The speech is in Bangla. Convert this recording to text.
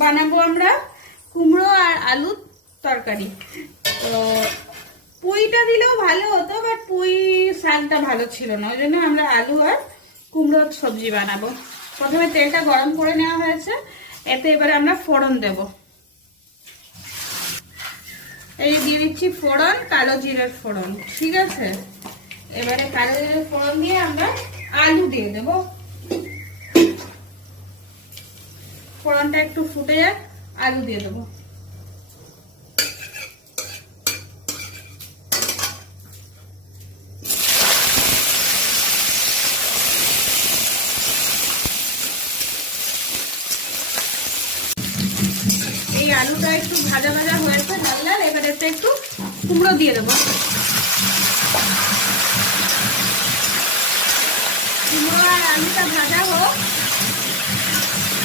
বানাবো আমরা কুমড়ো আর আলুর তরকারি। তো পুঁইটা দিলেও ভালো হতো, বাট পুঁই শাকটা ভালো ছিল না, ওই জন্য আমরা আলু আর কুমড়োর সবজি বানাবো। প্রথমে তেলটা গরম করে নেওয়া হয়েছে, এতে এবারে আমরা ফোড়ন দেব। এই দিয়ে দিচ্ছি ফোড়ন, কালো জিরের ফোড়ন, ঠিক আছে। এবারে কালো জিরের ফোড়ন দিয়ে আমরা আলু দিয়ে দেব। ফোড়নটা একটু ফুটে যাক, আলু দিয়ে দেবো। এই আলুটা একটু ভাজা ভাজা হয়েছে লাল লাল, এবারে একটু কুমড়ো দিয়ে দেবো। কুমড়ো আর আলুটা ভাজা হোক,